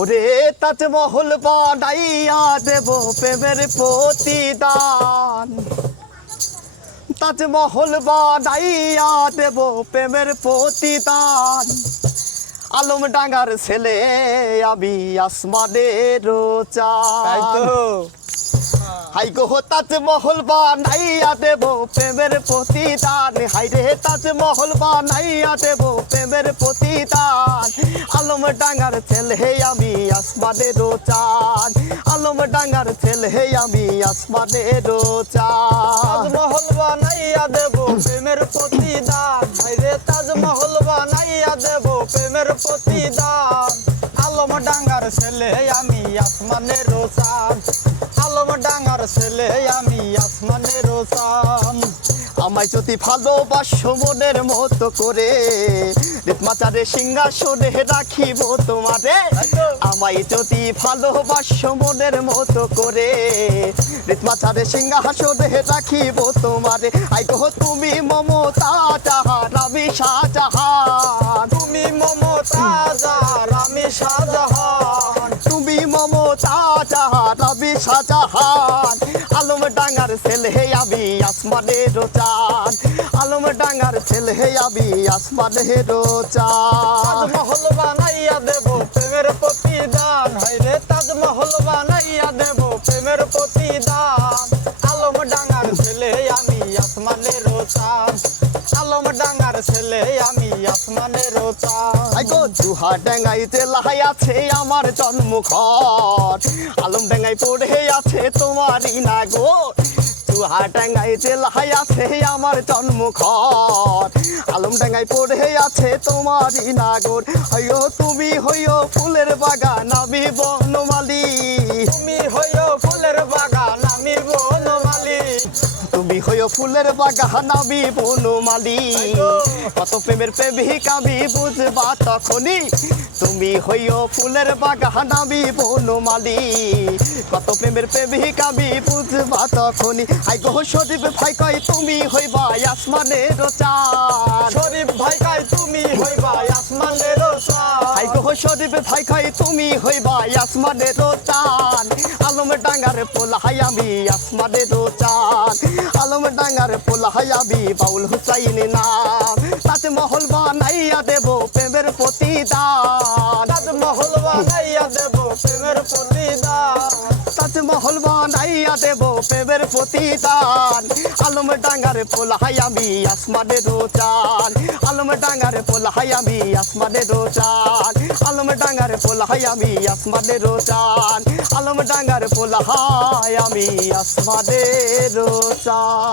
ওরে তাজমহল বানাইয়া দেব প্রেমের প্রতিদান, তাজমহল বানাইয়া দেব প্রেমের প্রতিদান। আলমডাঙ্গার ছেলে আমি আসমানের চাঁদ, হাই গো তাজমহল বানাইয়া দেব প্রেমের প্রতিদান, হাই রে তাজমহল বানাইয়া দেব প্রেমের প্রতিদান। আলমডাঙ্গার ছেলে আমি আসমানের চাঁদ, আলমডাঙ্গার ছেলে আমি আসমানের চাঁদ। তাজমহল বানাইয়া দেব প্রেমের প্রতিদান, হাই রে তাজমহল বানাইয়া দেব প্রেমের প্রতিদান। আলমডাঙ্গার ছেলে আমি আসমানের চাঁদ, আলমডাঙ্গার ছেলে আমি আসমানের চাঁদ। আমায় যদি ভালোবাসো মনের মতো করে, রেতমাচারে সিংহাসনে রাখিব তোমারে। আমায় যদি ভালোবাসো মনের মতো করে, রেতমাচারে সিংহাসনে রাখিব তোমারে। আই গো তুমি মমতা জাহান আমি শাহজাহান, তুমি মমতা জাহান আমি শাহজাহান, তুমি মমতা জাহান আমি শাহজাহান। আলমডাঙ্গার ছেলে আমি আসমানের চাঁদ, আলমডাঙ্গার ছেলে আমি আসমানের চাঁদ। তাজমহল বানাইয়া দেব প্রেমের প্রতিদান, হাই রে তাজমহল বানাইয়া দেব প্রেমের প্রতিদান। আলমডাঙ্গার ছেলে আমি আসমানের চাঁদ, আলমডাঙ্গার ছেলে আমি আসমানের চাঁদ। আই গো চুহাডাঙ্গাই জেলায় আছে আমার জন্মঘর, আলমডাঙ্গায় পড়ে আছে তোমারই নাগর। চুহাডাঙ্গাই জেলায় আছে আমার জন্মঘর, আলমডাঙ্গায় পড়ে আছে তোমারই নাগর। হইও তুমি হইও ফুলের বাগান আমি বনমালী, তুমি হইও ফুলের বাগান আমি বনমালী, তুমি হইও ফুলের বাগান আমি বনমালী। কত প্রেমের প্রেমিক আমি বুঝবা তখনই, তুমি হইও ফুলের বাগান আমি বনমালী। কত প্রেমের প্রেমিক আমি বুঝবা তখনই। আই গো শরীফ ভাই কয় তুমি হইবা আসমানের চাঁদ, শরীফ ভাই কয় তুমি হইবা আসমানের চাঁদ, আই গো শরীফ ভাই কয় তুমি হইবা আসমানের চাঁদ। আলমডাঙ্গার পোলাই আমি আসমানের চাঁদ, আলমডাঙ্গার পোলাই আমি বাউল হুসাইন নাম। তাজমহল বানাইয়া দেব প্রেমের প্রতিদান, তাজমহল বানাইয়া দেব প্রেমের প্রতিদান, তাজমহল বানাইয়া দেব প্রেমের প্রতিদান। আলমডাঙ্গার পোলাই আমি আসমানের চাঁদ, আলমডাঙ্গার পোলাই আমি আসমানের চাঁদ, আলমডাঙ্গার পোলাই আমি আসমানের চাঁদ, আলমডাঙ্গার পোলাই আমি আসমানের চাঁদ।